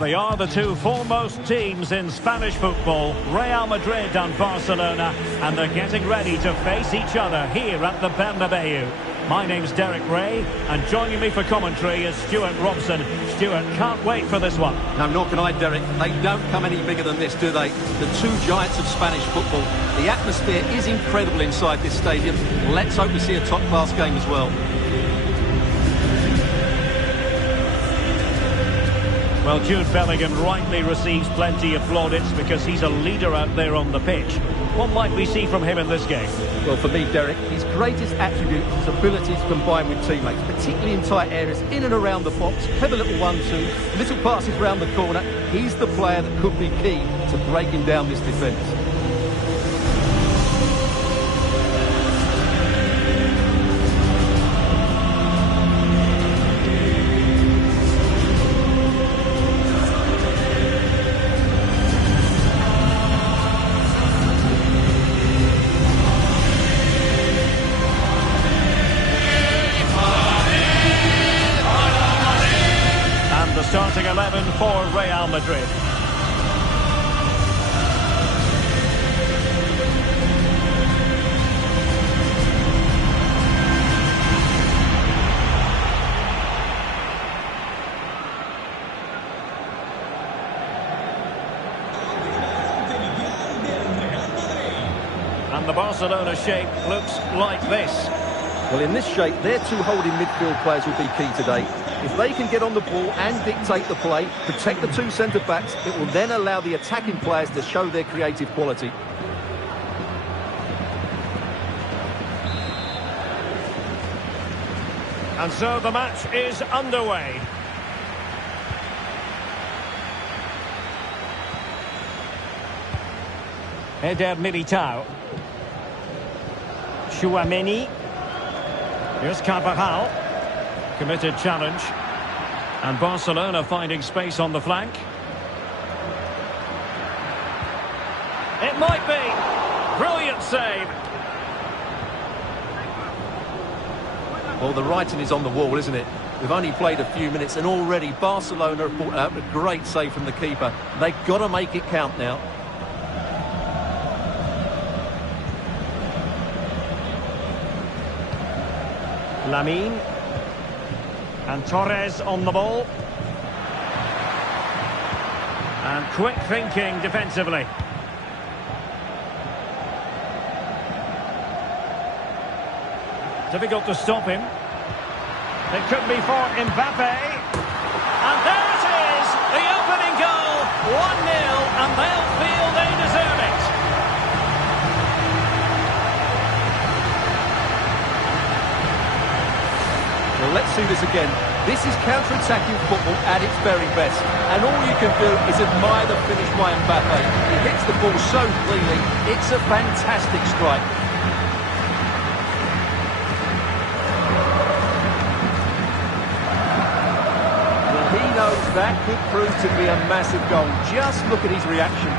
They are the two foremost teams in Spanish football, Real Madrid and Barcelona, and they're getting ready to face each other here at the Bernabeu. My name's Derek Ray, and joining me for commentary is Stuart Robson. Stuart, can't wait for this one. No, nor can I, Derek. They don't come any bigger than this, do they? The two giants of Spanish football. The atmosphere is incredible inside this stadium. Let's hope we see a top-class game as well. Well, Jude Bellingham rightly receives plenty of plaudits because he's a leader out there on the pitch. What might we see from him in this game? Well, for me, Derek, his greatest attribute is his ability to combine with teammates, particularly in tight areas, in and around the box, clever little 1-2, little passes round the corner. He's the player that could be key to breaking down this defence. Starting 11 for Real Madrid. And the Barcelona shape looks like this. Well, in this shape, their two holding midfield players will be key today. If they can get on the ball and dictate the play, protect the two centre-backs, it will then allow the attacking players to show their creative quality. And so the match is underway. Eder Militao. Tchouaméni. Here's Carvajal. Committed challenge. And Barcelona finding space on the flank. It might be. Brilliant save. Well, the writing is on the wall, isn't it? We've only played a few minutes and already Barcelona have brought out a great save from the keeper. They've got to make it count now. Lamine. And Torres on the ball. And quick thinking defensively. Difficult to stop him. It could be for Mbappe. And there it is! The opening goal! 1-0, and they'll feel they deserve it. Well, let's see this again. This is counter-attacking football at its very best. And all you can do is admire the finish by Mbappe. He hits the ball so cleanly. It's a fantastic strike. Well, he knows that could prove to be a massive goal. Just look at his reaction.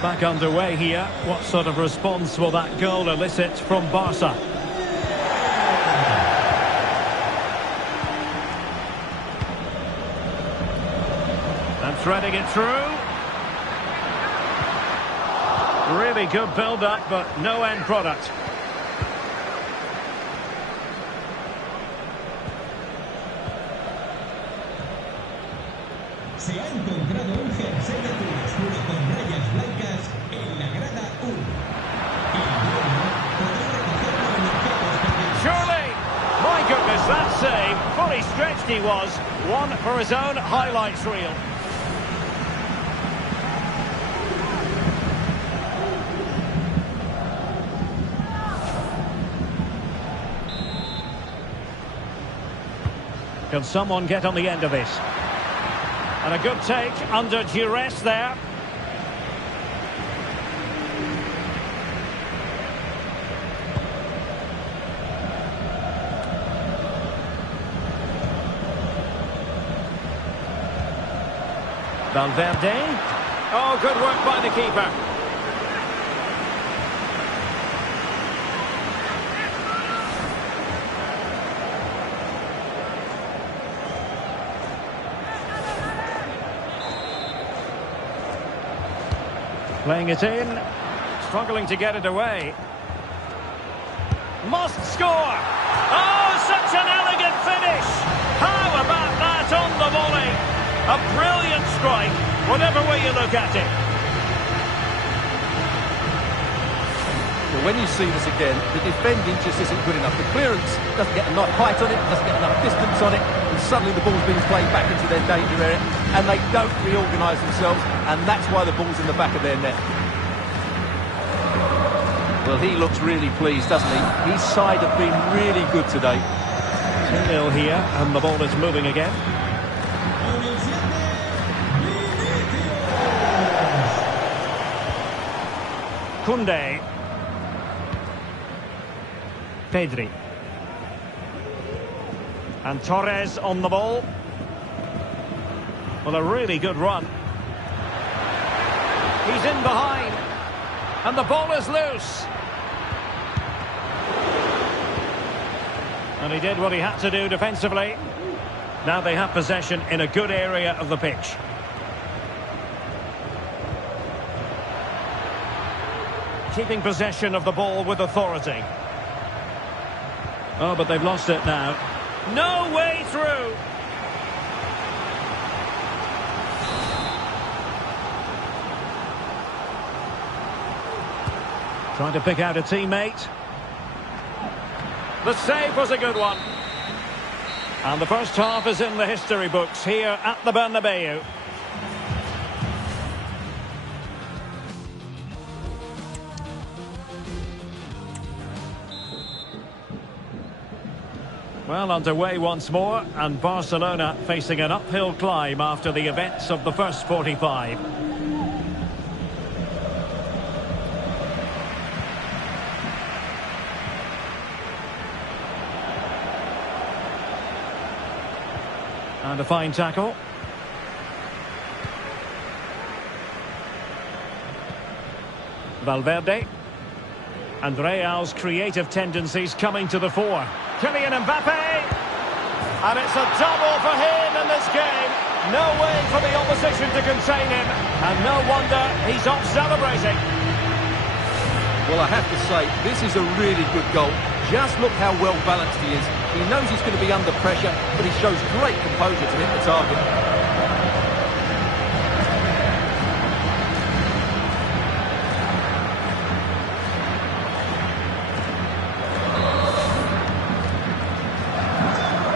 Back underway here. What sort of response will that goal elicit from Barca? And threading it through. Really good build-up, but no end product. Se ha encontrado un jersey de tu escudo con rayas blancas en la grada 1. El dueño podrá recogerlo en objetos perdidos. Surely! My goodness, that save. Fully stretched he was. One for his own highlights reel. Can someone get on the end of this? And a good take under duress there. Valverde. Oh, good work by the keeper. Playing it in. Struggling to get it away. Must score! Oh, such an elegant finish! How about that on the volley? A brilliant strike, whatever way you look at it. Well, when you see this again, the defending just isn't good enough. The clearance doesn't get enough height on it, doesn't get enough distance on it, and suddenly the ball's being played back into their danger area, and they don't reorganise themselves, and that's why the ball's in the back of their net. Well, he looks really pleased, doesn't he? His side have been really good today. 2-0 here, and the ball is moving again. Koundé. Pedri. And Torres on the ball. Well, a really good run. He's in behind. And the ball is loose. And he did what he had to do defensively. Now they have possession in a good area of the pitch. Keeping possession of the ball with authority. Oh, but they've lost it now. No way through. Trying to pick out a teammate. The save was a good one. And the first half is in the history books here at the Bernabeu. Well, underway once more, and Barcelona facing an uphill climb after the events of the first 45. And a fine tackle. Valverde. And Real's creative tendencies coming to the fore. Kylian Mbappe. And it's a double for him in this game. No way for the opposition to contain him. And no wonder he's off celebrating. Well, I have to say, this is a really good goal. Just look how well balanced he is. He knows he's going to be under pressure, but he shows great composure to hit the target.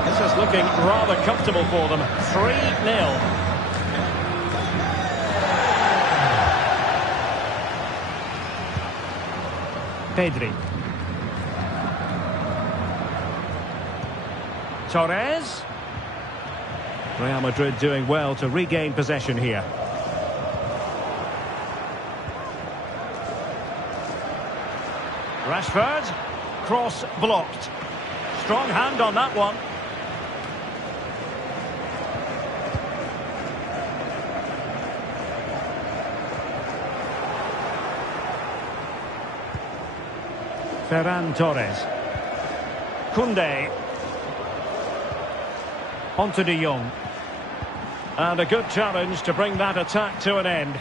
This is looking rather comfortable for them. 3-0. Pedri. Torres. Real Madrid doing well to regain possession here. Rashford. Cross blocked. Strong hand on that one. Ferran Torres. Koundé. Onto De Jong. And a good challenge to bring that attack to an end.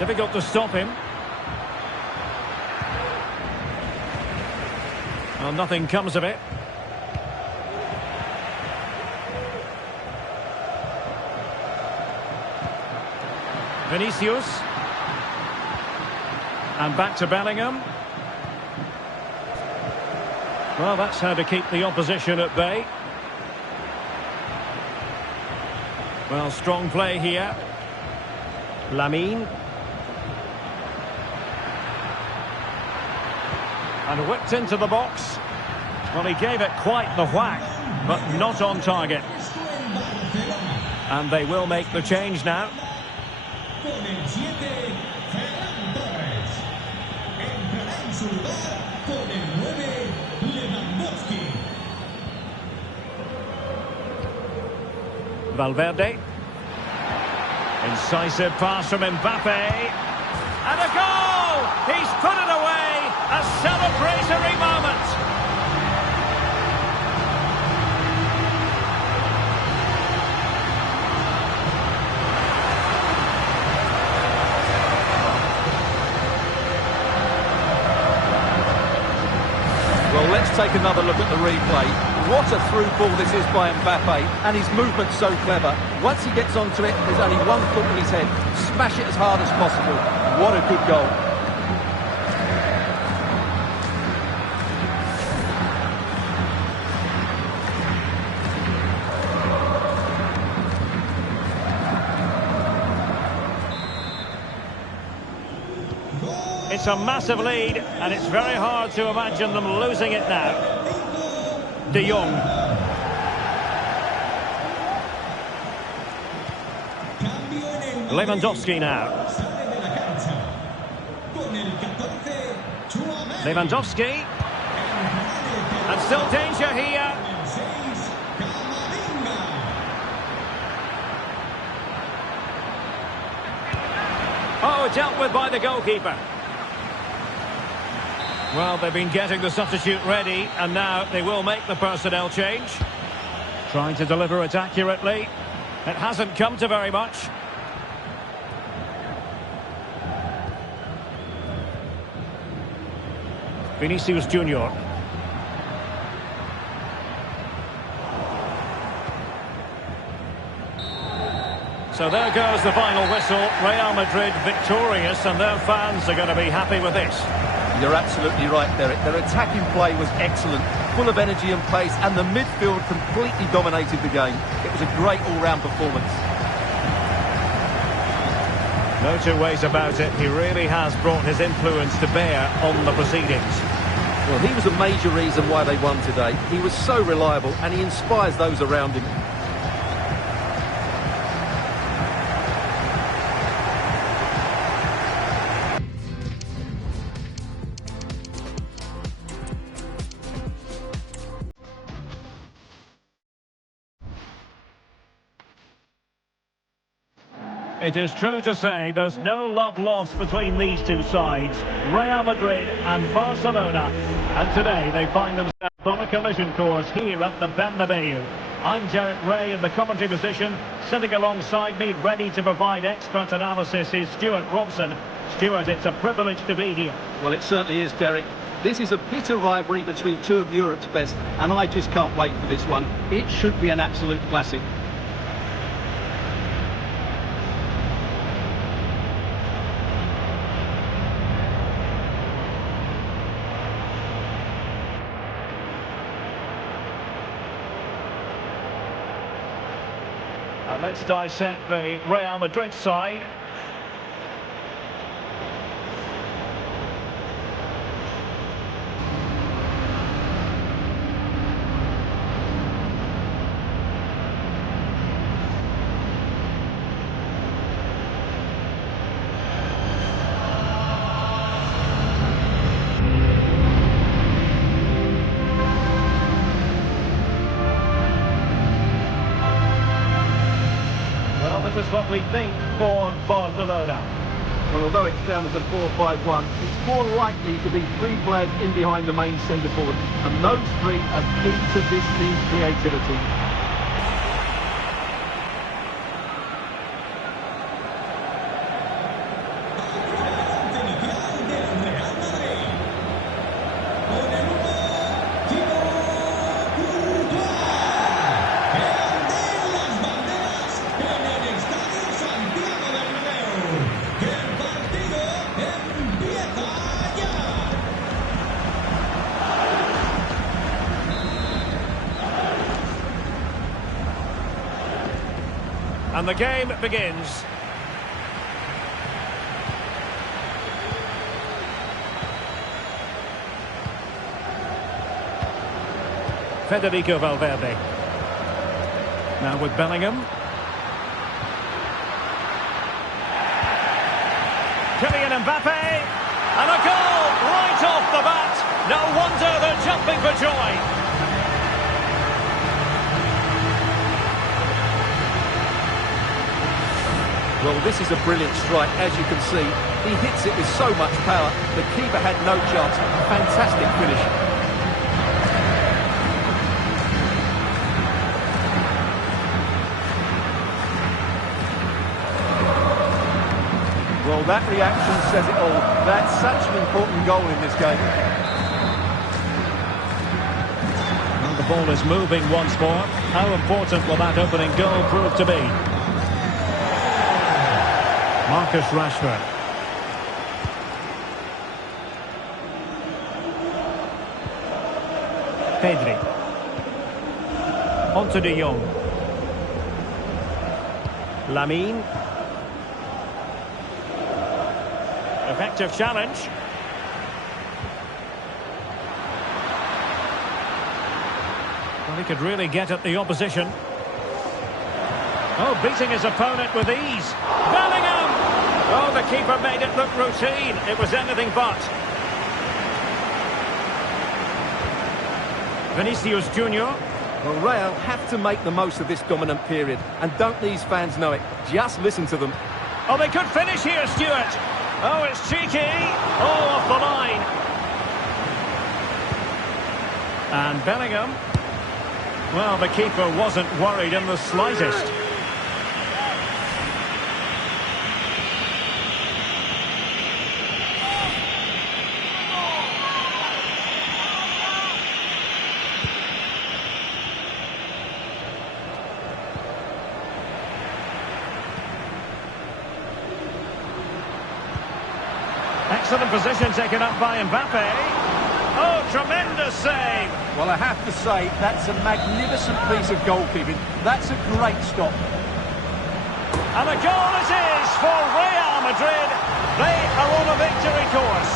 Difficult to stop him. Well, nothing comes of it. Vinicius. And back to Bellingham. Well, that's how to keep the opposition at bay. Well, strong play here. Lamine. And whipped into the box. Well, he gave it quite the whack, but not on target. And they will make the change now. Valverde. Incisive pass from Mbappe. And a goal! He's put it away! A celebratory moment! Let's take another look at the replay. What a through ball this is by Mbappe, and his movement's so clever. Once he gets onto it, there's only one thought in his head: smash it as hard as possible. What a good goal. It's a massive lead, and it's very hard to imagine them losing it now. De Jong. Lewandowski now. Lewandowski. And still danger here. Oh, dealt with by the goalkeeper. Well, they've been getting the substitute ready, and now they will make the personnel change. Trying to deliver it accurately. It hasn't come to very much. Vinicius Junior. So there goes the final whistle. Real Madrid victorious, and their fans are going to be happy with this. You're absolutely right, Derek. Their attacking play was excellent, full of energy and pace, and the midfield completely dominated the game. It was a great all-round performance. No two ways about it. He really has brought his influence to bear on the proceedings. Well, he was a major reason why they won today. He was so reliable, and he inspires those around him. It is true to say there's no love lost between these two sides, Real Madrid and Barcelona. And today they find themselves on a collision course here at the Bernabeu. I'm Derek Ray in the commentary position. Sitting alongside me, ready to provide expert analysis, is Stuart Robson. Stuart, it's a privilege to be here. Well, it certainly is, Derek. This is a bitter rivalry between two of Europe's best, and I just can't wait for this one. It should be an absolute classic. Let's dissect the Real Madrid side. This is what we think for Barcelona. Well, although it's down as a 4-5-1, it's more likely to be three players in behind the main centre forward, and those three are key to this team's creativity. And the game begins. Federico Valverde. Now with Bellingham. Kylian Mbappe. And a goal right off the bat. No wonder they're jumping for joy. Well, this is a brilliant strike, as you can see. He hits it with so much power. The keeper had no chance. Fantastic finish. Well, that reaction says it all. That's such an important goal in this game. ball is moving once more. How important will that opening goal prove to be? Marcus Rashford. Pedri. On to De Jong. Lamine. Effective challenge. Well, he could really get at the opposition. Oh, beating his opponent with ease. Bellingham! Oh, the keeper made it look routine. It was anything but. Vinicius Junior. Well, Real have to make the most of this dominant period. And don't these fans know it? Just listen to them. Oh, they could finish here, Stuart. Oh, it's cheeky. Oh, off the line. And Bellingham. Well, the keeper wasn't worried in the slightest. Excellent position taken up by Mbappe. Oh, tremendous save. Well, I have to say, that's a magnificent piece of goalkeeping. That's a great stop. And a goal it is for Real Madrid. They are on a victory course.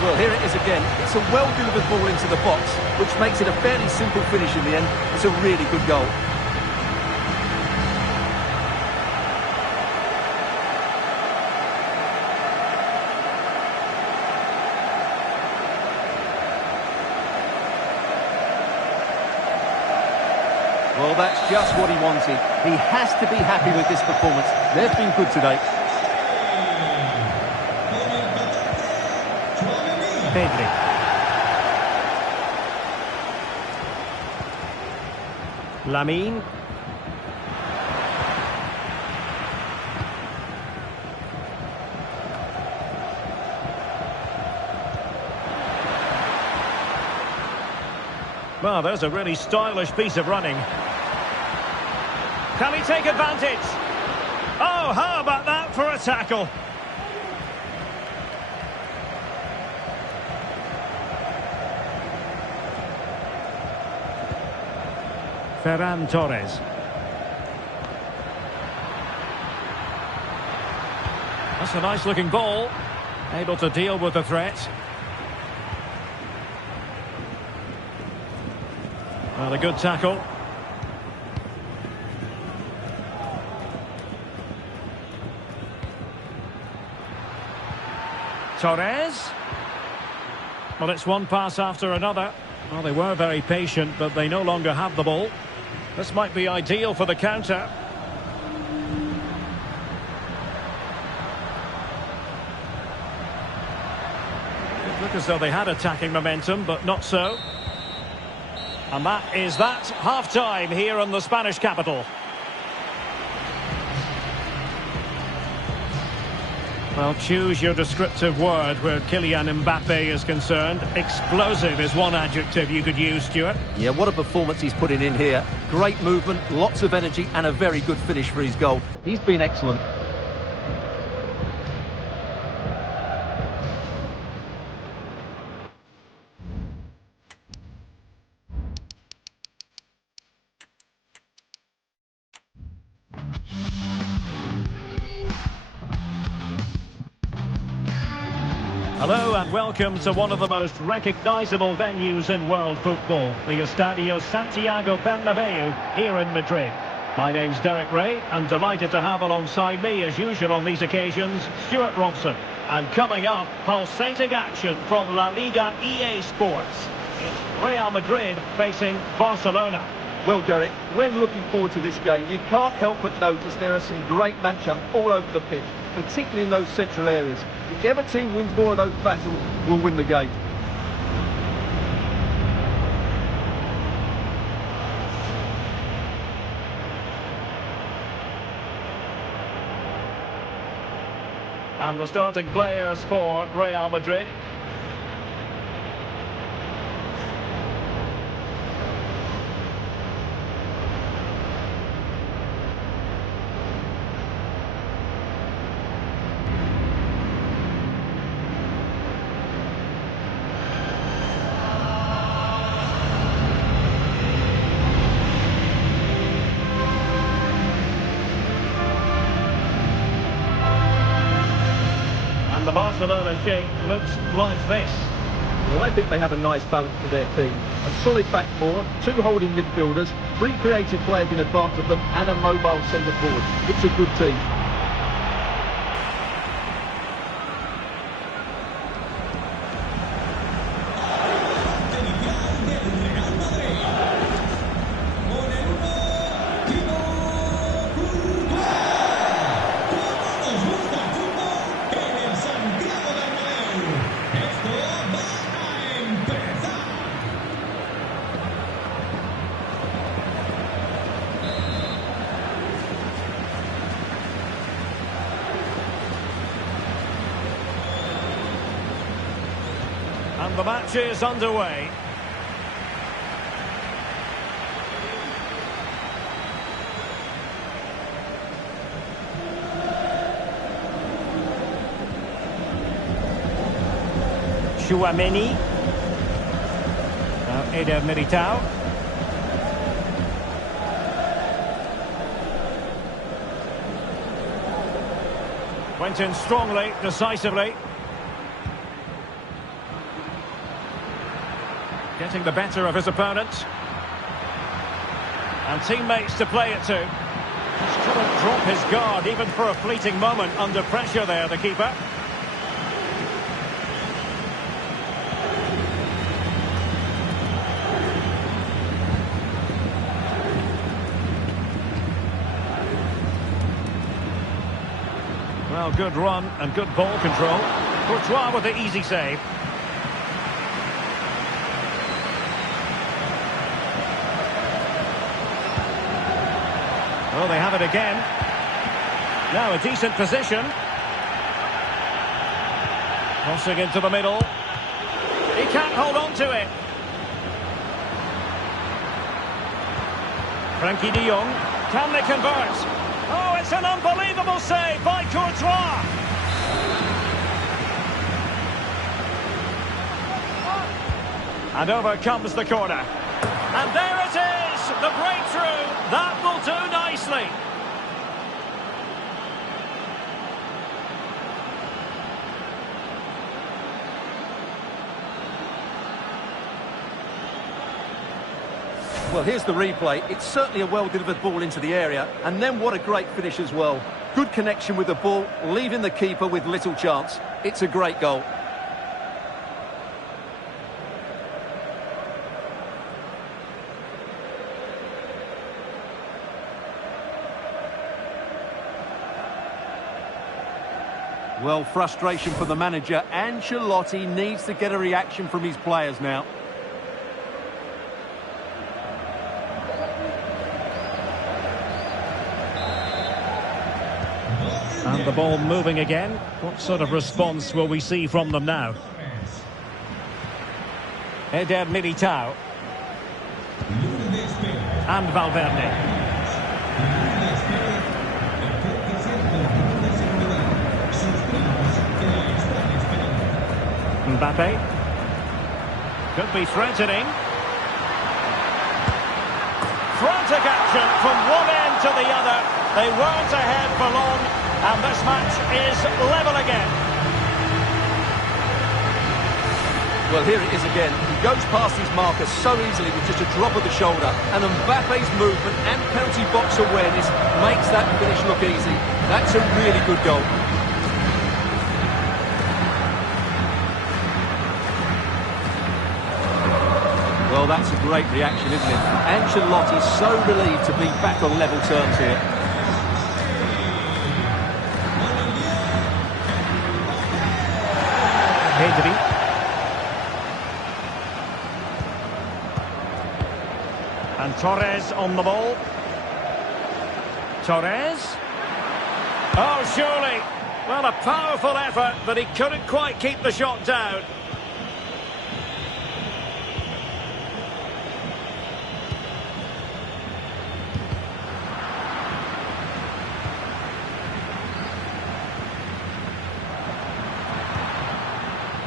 Well, here it is again. It's a well-delivered ball into the box, which makes it a fairly simple finish in the end. It's a really good goal. Well, that's just what he wanted. He has to be happy with this performance. They've been good today. Pedri. Lamine. Well, there's a really stylish piece of running. Can he take advantage? Oh, how about that for a tackle? Ferran Torres. That's a nice looking ball. Able to deal with the threat. Well, a good tackle. Torres. Well, it's one pass after another. Well, they were very patient, but they no longer have the ball. This might be ideal for the counter. It looked as though they had attacking momentum, but not so. And that is that. Half-time here in the Spanish capital. Well, choose your descriptive word where Kylian Mbappe is concerned. Explosive is one adjective you could use, Stuart. Yeah, what a performance he's putting in here. Great movement, lots of energy, and a very good finish for his goal. He's been excellent. Hello and welcome to one of the most recognisable venues in world football, the Estadio Santiago Bernabeu here in Madrid. My name's Derek Ray, and delighted to have alongside me, as usual on these occasions, Stuart Robson. And coming up, pulsating action from La Liga EA Sports. It's Real Madrid facing Barcelona. Well, Derek, when looking forward to this game, you can't help but notice there are some great matchups all over the pitch, particularly in those central areas. Whichever team wins more of those battles will win the game. And the starting players for Real Madrid. The Barcelona shape looks like this. Well, I think they have a nice balance to their team. A solid back four, two holding midfielders, three creative players in advance of them, and a mobile centre forward. It's a good team. And the match is underway. Tchouaméni. Now Eder Militao. Went in strongly, decisively. Getting the better of his opponent. And teammates to play it to. Just couldn't drop his guard even for a fleeting moment under pressure there, the keeper. Well, good run and good ball control. Courtois with the easy save. Well, they have it again. Now a decent position. Crossing into the middle. He can't hold on to it. Frankie de Jong. Can they convert? Oh, it's an unbelievable save by Courtois. And over comes the corner. And there it is, the breakthrough. That will do nicely. Well, here's the replay. It's certainly a well-delivered ball into the area. And then what a great finish as well. Good connection with the ball, leaving the keeper with little chance. It's a great goal. Well, frustration for the manager. Ancelotti needs to get a reaction from his players now. And the ball moving again. What sort of response will we see from them now? Eder Militao. And Valverde. Mbappe. Could be threatening. Frantic action from one end to the other. They weren't ahead for long, and this match is level again. Well, here it is again. He goes past his marker so easily with just a drop of the shoulder, and Mbappe's movement and penalty box awareness makes that finish look easy. That's a really good goal. Well, that's a great reaction, isn't it? Ancelotti's so relieved to be back on level terms here. Pedri. And Torres on the ball. Torres. Oh, surely. Well, a powerful effort, but he couldn't quite keep the shot down.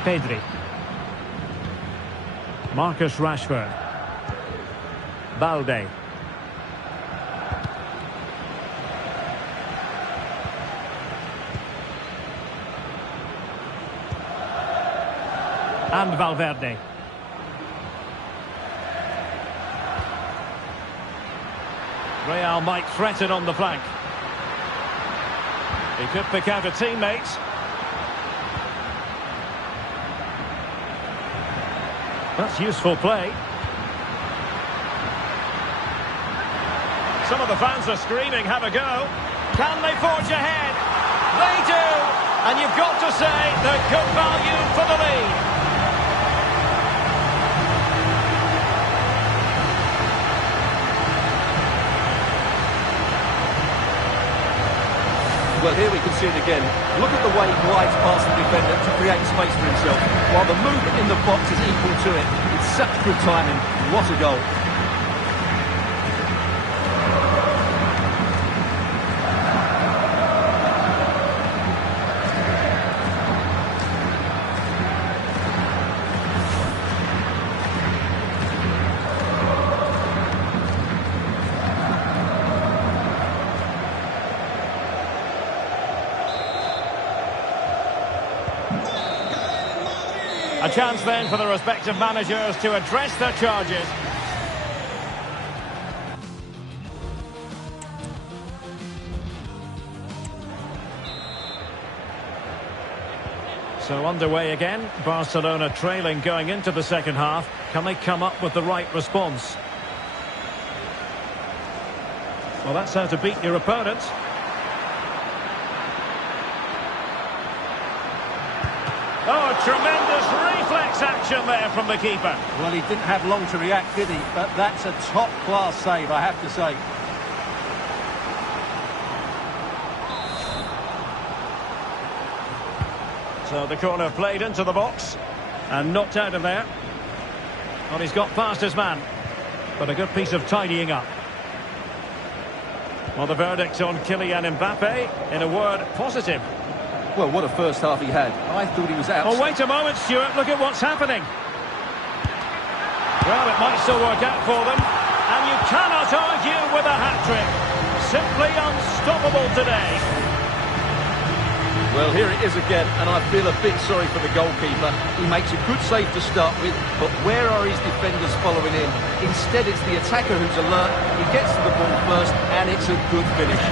Pedri. Marcus Rashford. Balde. And Valverde. Real might threaten on the flank. He could pick out a teammate. That's useful play. Some of the fans are screaming, have a go. Can they forge ahead? They do! And you've got to say they're good value for the lead. Well, here we can see it again. Look at the way he glides past the defender to create space for himself, while the movement in the box is equal to it. It's such good timing. What a goal. A chance then for the respective managers to address their charges. So underway again, Barcelona trailing going into the second half. Can they come up with the right response? Well, that's how to beat your opponent. Oh, tremendous reflex action there from the keeper. Well, he didn't have long to react, did he? But that's a top-class save, I have to say. So the corner played into the box and knocked out of there. Well, he's got past his man, but a good piece of tidying up. Well, the verdict on Kylian Mbappe, in a word, positive. Well, what a first half he had. I thought he was out. Oh, wait a moment, Stuart. Look at what's happening. Well, it might still work out for them. And you cannot argue with a hat-trick. Simply unstoppable today. Well, here it is again, and I feel a bit sorry for the goalkeeper. He makes a good save to start with, but where are his defenders following in? Instead, it's the attacker who's alert. He gets to the ball first, and it's a good finish.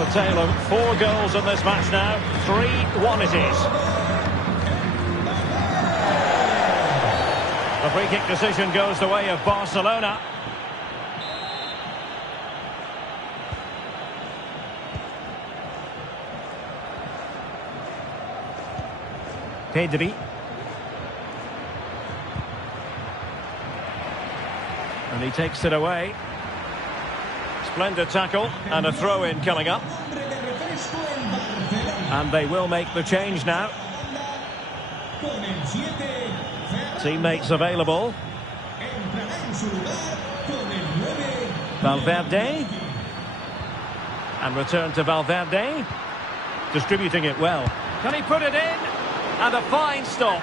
A tale of 4 goals in this match now. 3-1 it is. The free kick decision goes the way of Barcelona. Pedri. And he takes it away. Splendid tackle and a throw-in coming up. And they will make the change now. Teammates available. Valverde. And return to Valverde. Distributing it well. Can he put it in? And a fine stop.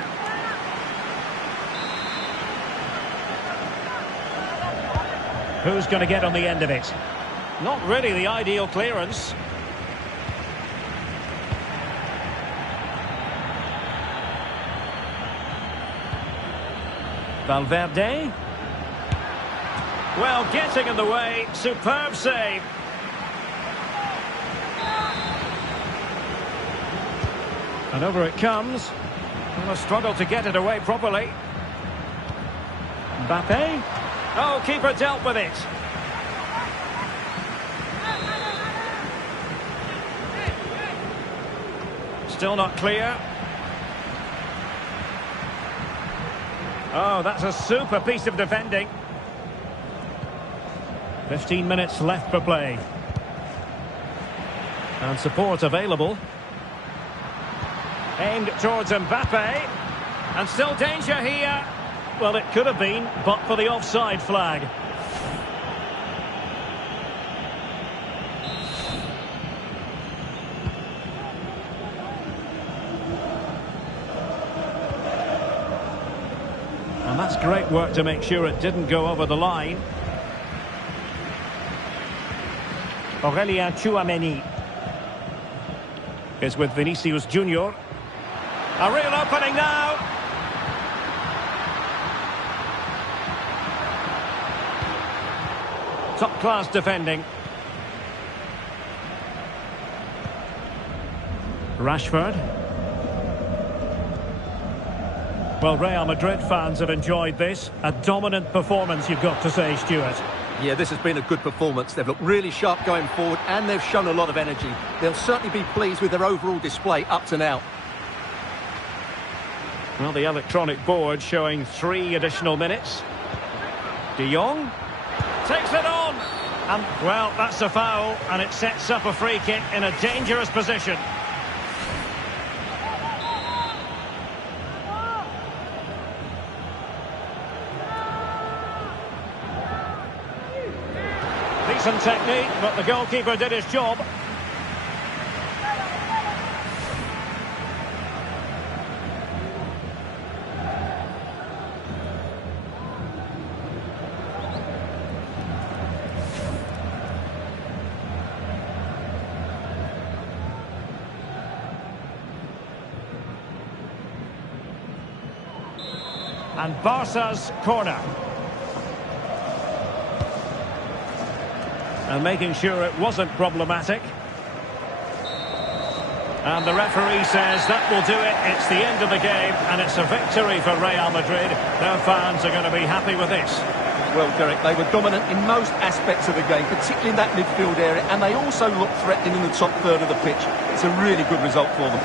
Who's going to get on the end of it? Not really the ideal clearance. Valverde. Well, getting in the way. Superb save. And over it comes. Well, a struggle to get it away properly. Mbappe. Oh, keeper dealt with it. Still not clear. Oh, that's a super piece of defending. 15 minutes left for play. And support available. Aimed towards Mbappe. And still danger here. Well, it could have been, but for the offside flag. And that's great work to make sure it didn't go over the line. Aurelien Tchouameni is with Vinicius Junior. A real opening now. Top-class defending. Rashford. Well, Real Madrid fans have enjoyed this. A dominant performance, you've got to say, Stuart. Yeah, this has been a good performance. They've looked really sharp going forward and they've shown a lot of energy. They'll certainly be pleased with their overall display up to now. Well, the electronic board showing 3 additional minutes. De Jong takes it on. And, well, that's a foul, and it sets up a free kick in a dangerous position. Decent technique, but the goalkeeper did his job. And Barca's corner. And making sure it wasn't problematic. And the referee says that will do it. It's the end of the game, and it's a victory for Real Madrid. Their fans are going to be happy with this. Well, Derek, they were dominant in most aspects of the game, particularly in that midfield area, and they also looked threatening in the top third of the pitch. It's a really good result for them.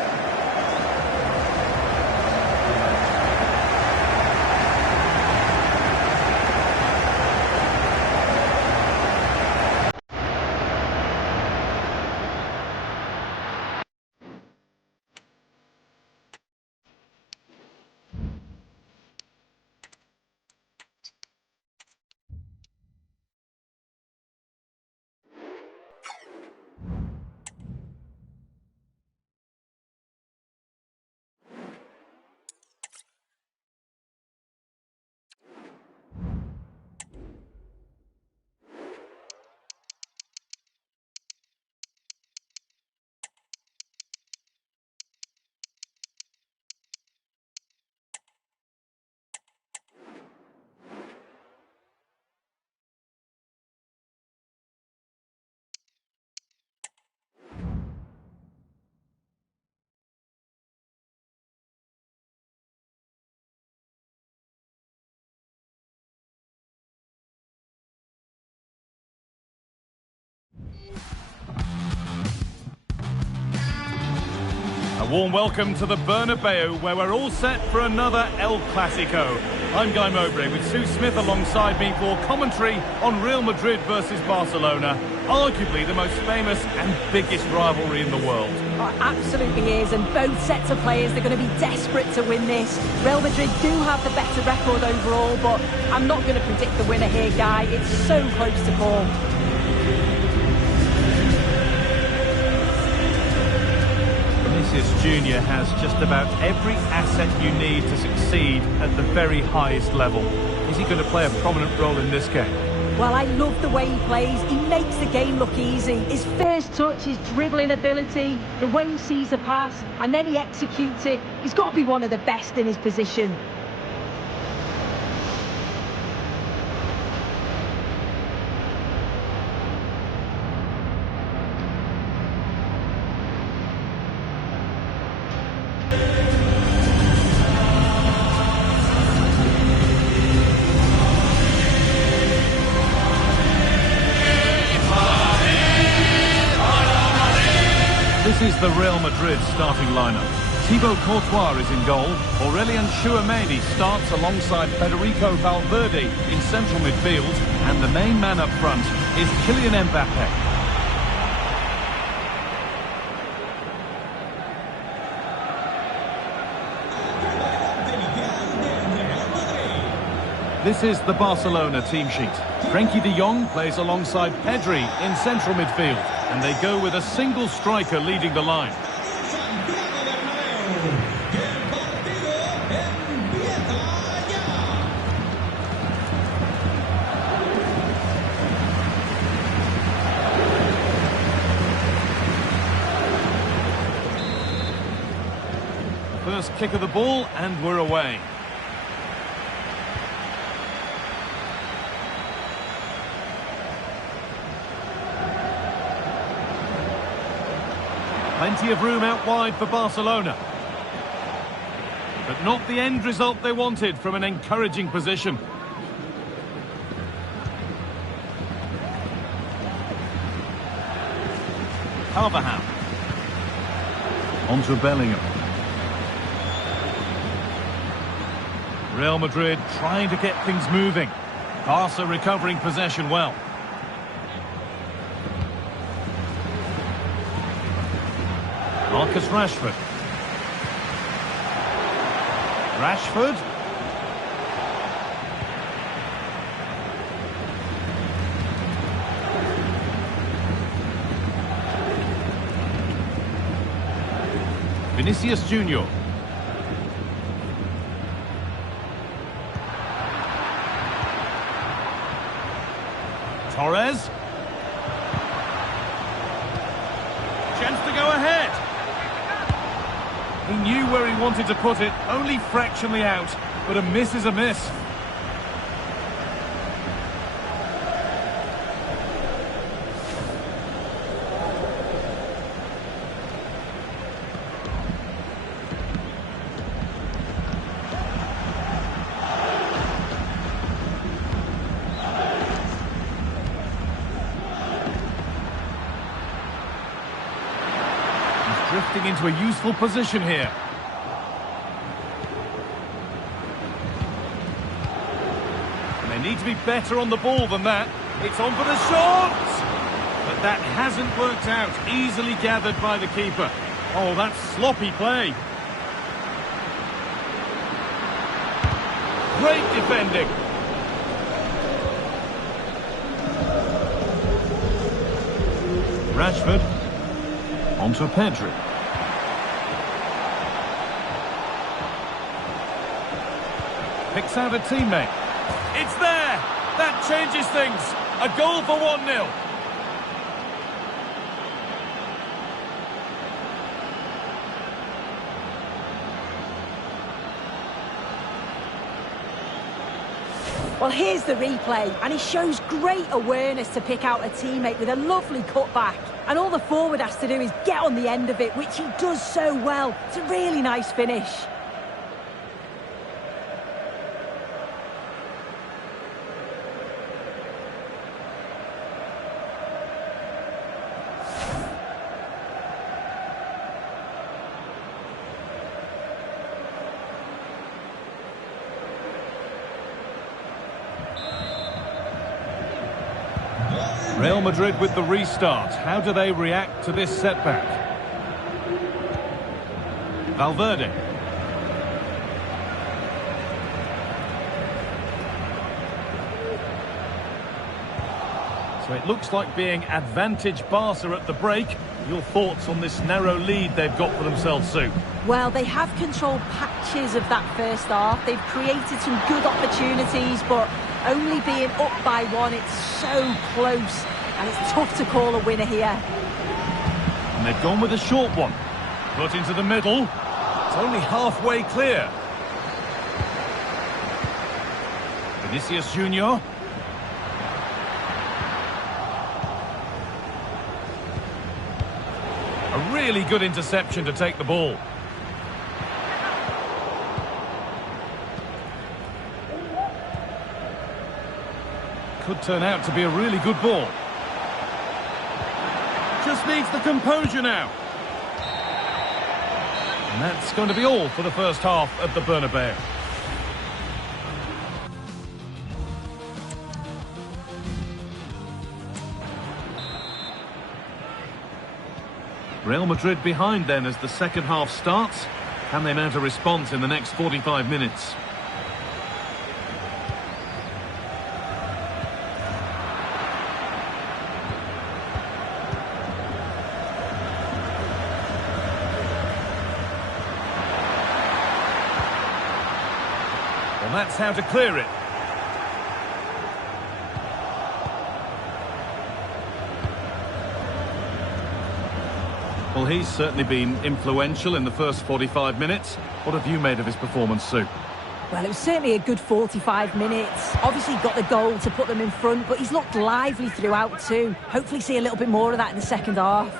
A warm welcome to the Bernabeu, where we're all set for another El Classico. I'm Guy Mowbray with Sue Smith alongside me for commentary on Real Madrid versus Barcelona, arguably the most famous and biggest rivalry in the world. Oh, it absolutely is, and both sets of players, they're going to be desperate to win this. Real Madrid do have the better record overall, but I'm not going to predict the winner here, Guy. It's so close to call. Vinicius Junior has just about every asset you need to succeed at the very highest level. Is he going to play a prominent role in this game? Well, I love the way he plays. He makes the game look easy. His first touch, his dribbling ability, the way he sees a pass, and then he executes it. He's got to be one of the best in his position. This is the Real Madrid starting lineup. Thibaut Courtois is in goal. Aurelien Tchouameni starts alongside Federico Valverde in central midfield. And the main man up front is Kylian Mbappe. This is the Barcelona team sheet. Frenkie de Jong plays alongside Pedri in central midfield. And they go with a single striker leading the line. First kick of the ball and we're away. Plenty of room out wide for Barcelona. But not the end result they wanted from an encouraging position. Carvajal. On to Bellingham. Real Madrid trying to get things moving. Barca recovering possession well. Marcus Rashford. Rashford. Vinicius Junior. Torres. Chance to go ahead. He knew where he wanted to put it, only fractionally out, but a miss is a miss. Drifting into a useful position here. And they need to be better on the ball than that. It's on for the shot! But that hasn't worked out. Easily gathered by the keeper. Oh, that's sloppy play. Great defending. Rashford. On to Pedri. Picks out a teammate. It's there! That changes things. A goal for 1-0. Well, here's the replay, and he shows great awareness to pick out a teammate with a lovely cutback. And all the forward has to do is get on the end of it, which he does so well. It's a really nice finish. Real Madrid with the restart. How do they react to this setback? Valverde. So it looks like being advantage Barca at the break. Your thoughts on this narrow lead they've got for themselves, Sue? Well, they have controlled patches of that first half. They've created some good opportunities, but only being up by one, it's so close. And it's tough to call a winner here. And they've gone with a short one. Put into the middle. It's only halfway clear. Vinicius Junior. A really good interception to take the ball. Could turn out to be a really good ball. Just needs the composure now. And that's going to be all for the first half at the Bernabeu. Real Madrid behind then as the second half starts. Can they mount a response in the next 45 minutes? Well, that's how to clear it. Well, he's certainly been influential in the first 45 minutes. What have you made of his performance, Sue? Well, it was certainly a good 45 minutes. Obviously got the goal to put them in front, but he's looked lively throughout too. Hopefully see a little bit more of that in the second half.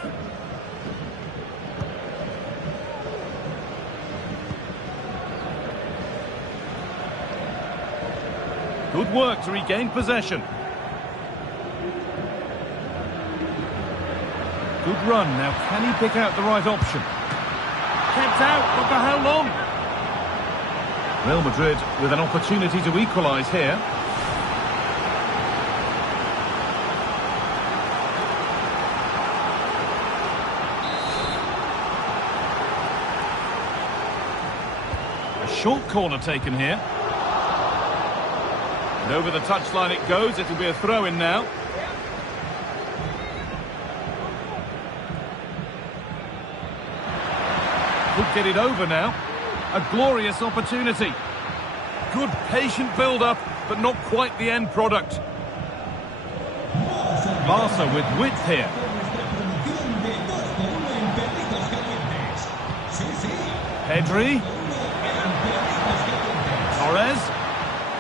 Good work to regain possession. Good run. Now, can he pick out the right option? Kept out, but for how long? Real Madrid with an opportunity to equalise here. A short corner taken here. And over the touchline it goes. It'll be a throw-in now. Could get it over now. A glorious opportunity. Good patient build-up, but not quite the end product. Barca with width here. Pedri. Torres.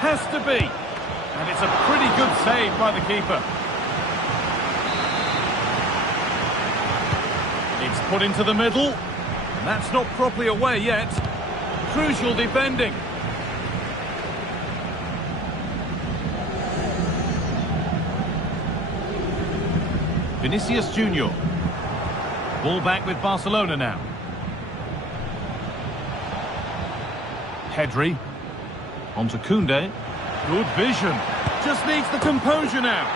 Has to be. And it's a pretty good save by the keeper. It's put into the middle. And that's not properly away yet. Crucial defending. Vinicius Junior. Ball back with Barcelona now. Pedri. On to Koundé. Good vision. Just needs the composure now.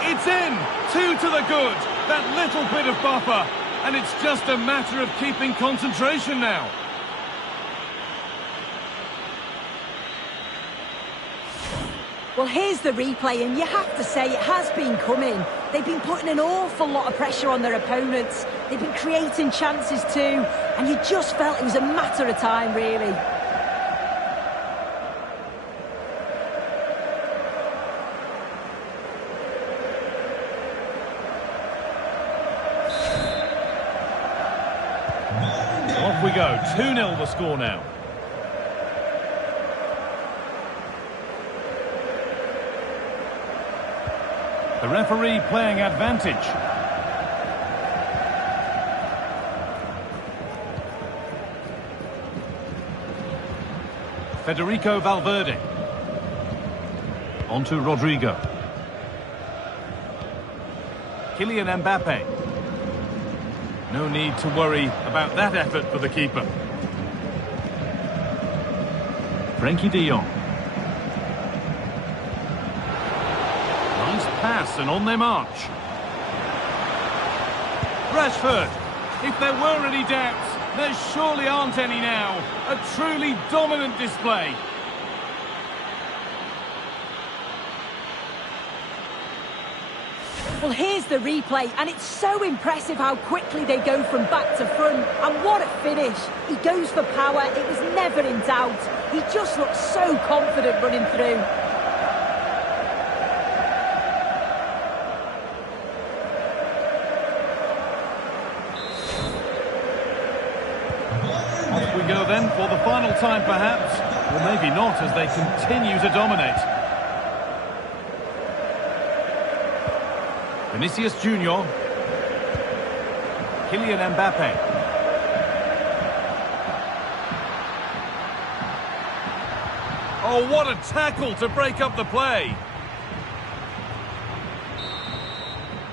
It's in. 2 to the good. That little bit of buffer. And it's just a matter of keeping concentration now. Well, here's the replay, and you have to say it has been coming. They've been putting an awful lot of pressure on their opponents. They've been creating chances too, and you just felt it was a matter of time, really. Off we go, 2-0 the score now. The referee playing advantage. Federico Valverde. On to Rodrigo. Kylian Mbappe. No need to worry about that effort for the keeper. Frenkie de Jong. Nice pass and on their march. Rashford. If there were any doubts, there surely aren't any now. A truly dominant display. Well, here's the replay, and it's so impressive how quickly they go from back to front. And what a finish. He goes for power. It was never in doubt. He just looks so confident running through. Off we go then for the final time perhaps. Or maybe not, as they continue to dominate. Vinicius Junior. Kylian Mbappe. Oh, what a tackle to break up the play.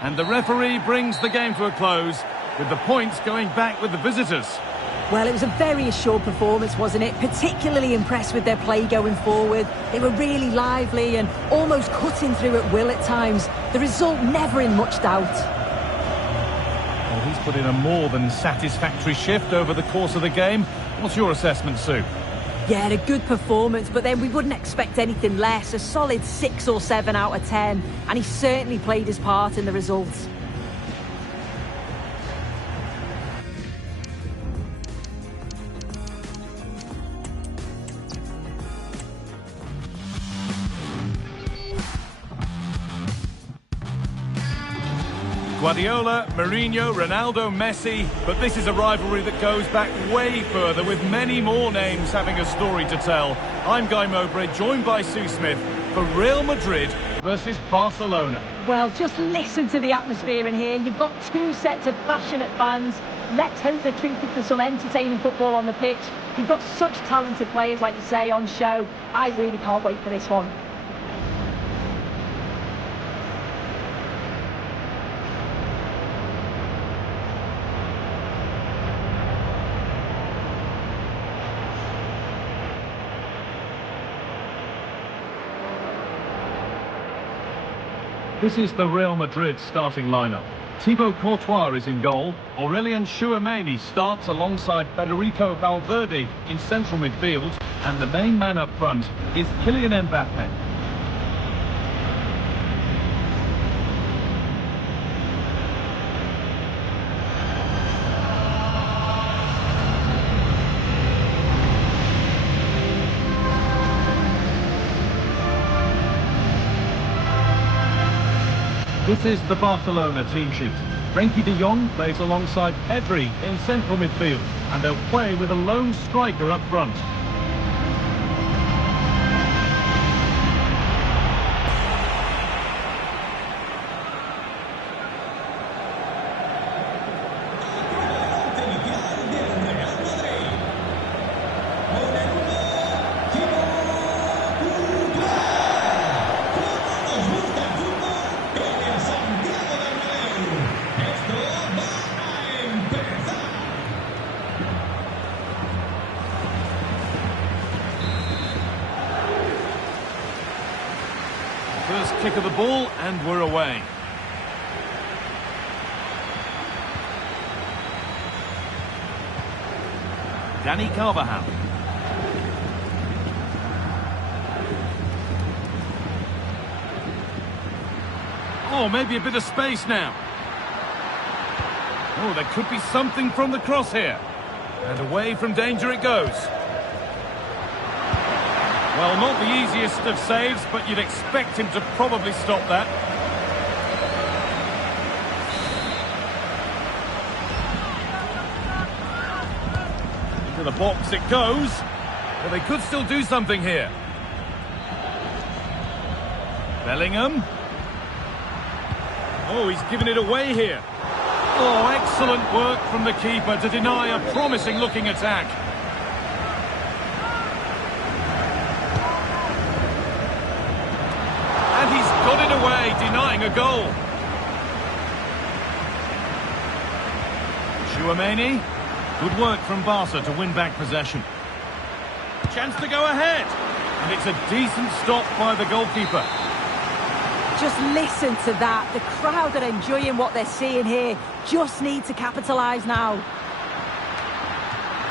And the referee brings the game to a close, with the points going back with the visitors. Well, it was a very assured performance, wasn't it? Particularly impressed with their play going forward. They were really lively and almost cutting through at will at times. The result never in much doubt. Well, he's put in a more than satisfactory shift over the course of the game. What's your assessment, Sue? Yeah, a good performance, but then we wouldn't expect anything less. A solid 6 or 7 out of 10, and he certainly played his part in the results. Guardiola, Mourinho, Ronaldo, Messi, but this is a rivalry that goes back way further, with many more names having a story to tell. I'm Guy Mowbray, joined by Sue Smith for Real Madrid versus Barcelona. Well, just listen to the atmosphere in here. You've got two sets of passionate fans. Let's hope they're treated to some entertaining football on the pitch. You've got such talented players, like you say, on show. I really can't wait for this one. This is the Real Madrid starting lineup. Thibaut Courtois is in goal. Aurelien Tchouameni starts alongside Federico Valverde in central midfield. And the main man up front is Kylian Mbappe. This is the Barcelona team sheet. Frenkie de Jong plays alongside Pedri in central midfield, and they'll play with a lone striker up front. First kick of the ball, and we're away. Dani Carvajal. Oh, maybe a bit of space now. Oh, there could be something from the cross here. And away from danger it goes. Well, not the easiest of saves, but you'd expect him to probably stop that. Into the box it goes. But they could still do something here. Bellingham. Oh, he's given it away here. Oh, excellent work from the keeper to deny a promising-looking attack. And he's got it away, denying a goal. Tchouameni. Good work from Barca to win back possession. Chance to go ahead. And it's a decent stop by the goalkeeper. Just listen to that. The crowd are enjoying what they're seeing here. Just need to capitalise now.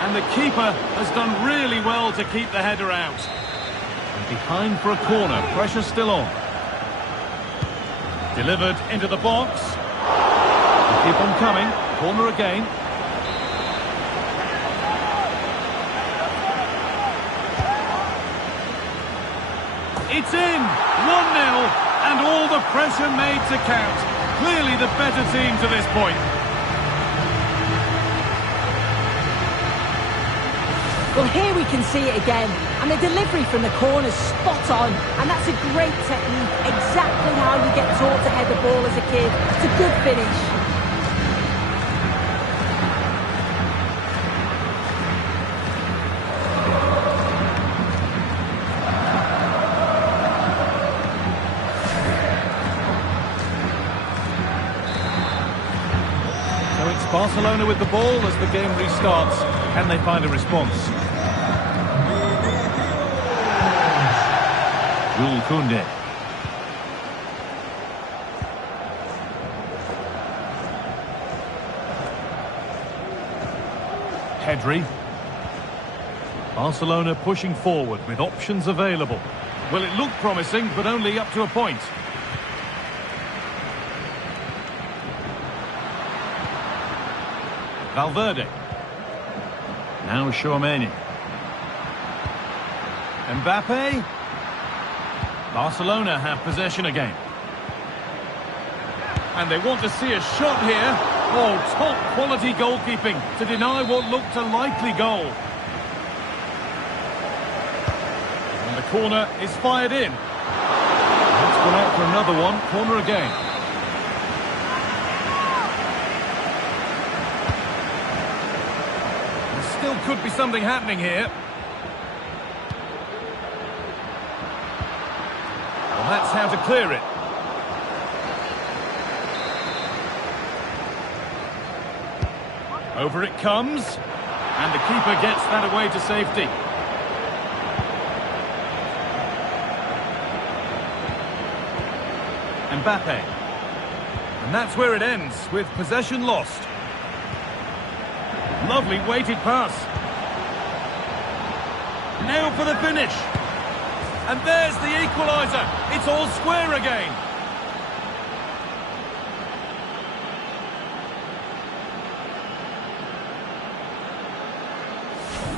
And the keeper has done really well to keep the header out. And behind for a corner. Pressure still on. Delivered into the box. They keep on coming. Corner again. It's in. 1-0. And all the pressure made to count. Clearly the better team to this point. Well, here we can see it again. And the delivery from the corner's spot on. And that's a great technique. Exactly how you get taught to head the ball as a kid. It's a good finish. Barcelona with the ball as the game restarts. Can they find a response? Jules Koundé. Pedri. Barcelona pushing forward with options available. Well, it looked promising, but only up to a point. Valverde. Now Tchouaméni. Mbappe. Barcelona have possession again. And they want to see a shot here. Oh, top quality goalkeeping to deny what looked a likely goal. And the corner is fired in. That's gone out for another one. Corner again. There still could be something happening here. Well, that's how to clear it. Over it comes, and the keeper gets that away to safety. Mbappe. And that's where it ends, with possession lost. Lovely weighted pass. Now for the finish. And there's the equaliser. It's all square again.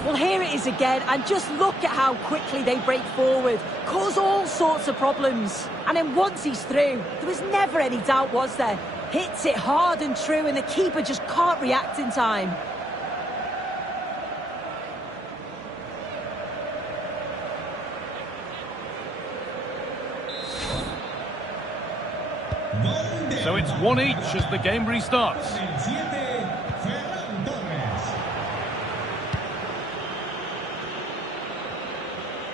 Well, here it is again, and just look at how quickly they break forward, cause all sorts of problems. And then once he's through, there was never any doubt, was there? Hits it hard and true, and the keeper just can't react in time. So it's one each as the game restarts.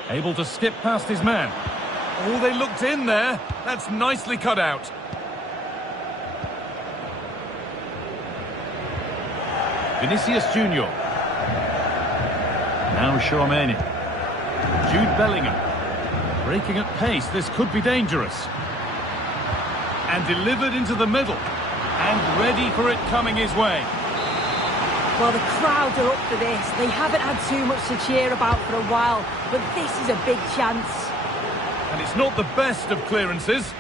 Able to skip past his man. Oh, they looked in there. That's nicely cut out. Vinicius Junior. Now Tchouaméni. Jude Bellingham. Breaking at pace, this could be dangerous. And delivered into the middle. And ready for it coming his way. Well, the crowd are up for this. They haven't had too much to cheer about for a while, but this is a big chance. And it's not the best of clearances.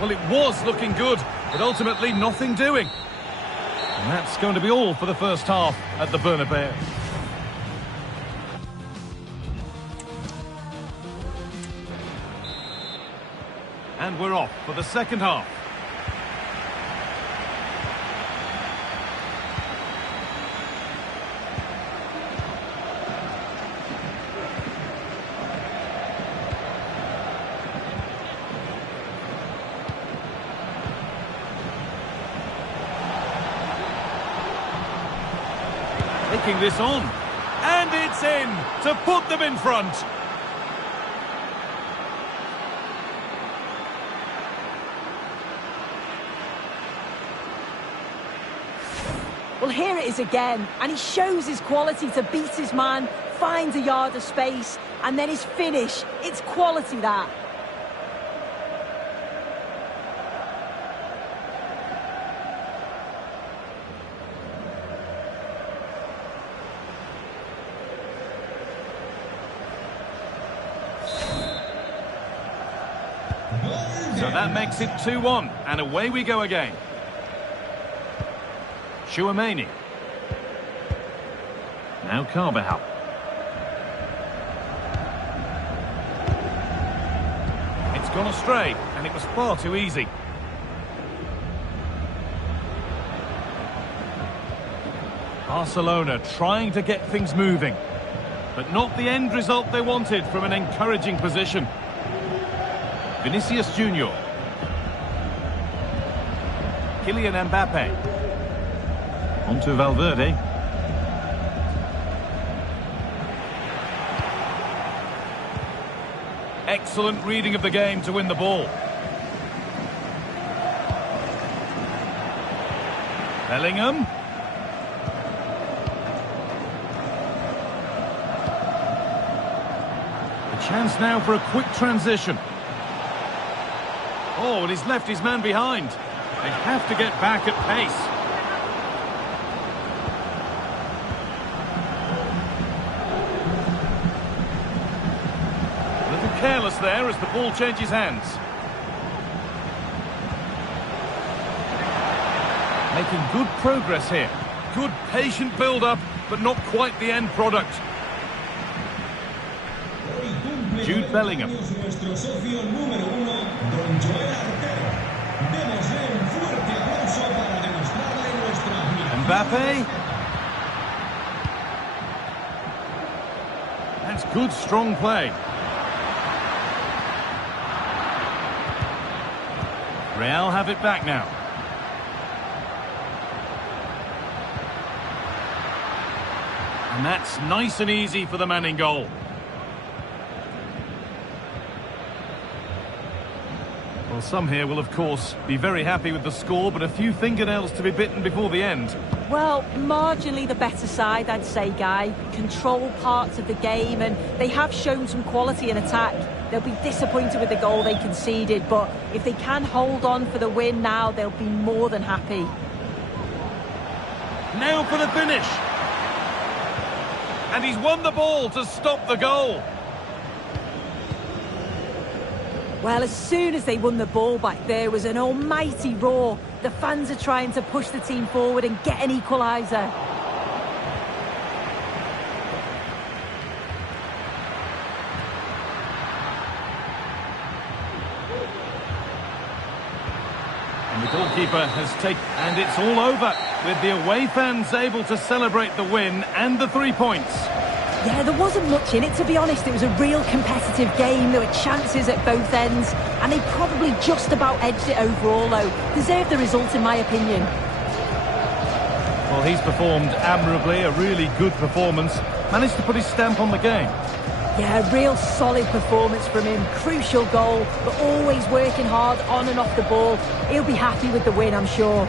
Well, it was looking good, but ultimately nothing doing. And that's going to be all for the first half at the Bernabeu. And we're off for the second half. Taking this on, and it's in to put them in front. Well, here it is again, and he shows his quality to beat his man, finds a yard of space, and then his finish. It's quality, that. So that makes it 2-1, and away we go again. Tchouaméni. Now Carvajal. It's gone astray, and it was far too easy. Barcelona trying to get things moving, but not the end result they wanted from an encouraging position. Vinicius Junior. Kylian Mbappe. On to Valverde. Excellent reading of the game to win the ball. Bellingham. Chance now for a quick transition. Oh, and he's left his man behind. They have to get back at pace. A little careless there as the ball changes hands. Making good progress here. Good patient build-up, but not quite the end product. Jude Bellingham. Nuestro socio número 1, don Joel Artero. Démosle un fuerte aplauso para demostrarle nuestra admiración. Mbappe. That's good, strong play. Real have it back now. And that's nice and easy for the man in goal. Well, some here will, of course, be very happy with the score, but a few fingernails to be bitten before the end. Well, marginally the better side, I'd say, Guy. Control parts of the game, and they have shown some quality in attack. They'll be disappointed with the goal they conceded, but if they can hold on for the win now, they'll be more than happy. Now for the finish. And he's won the ball to stop the goal. Well, as soon as they won the ball back, there was an almighty roar. The fans are trying to push the team forward and get an equaliser. And the goalkeeper has taken... And it's all over, with the away fans able to celebrate the win and the 3 points. Yeah, there wasn't much in it, to be honest. It was a real competitive game. There were chances at both ends, and they probably just about edged it overall, though. Deserved the result, in my opinion. Well, he's performed admirably, a really good performance. Managed to put his stamp on the game. Yeah, a real solid performance from him. Crucial goal, but always working hard on and off the ball. He'll be happy with the win, I'm sure.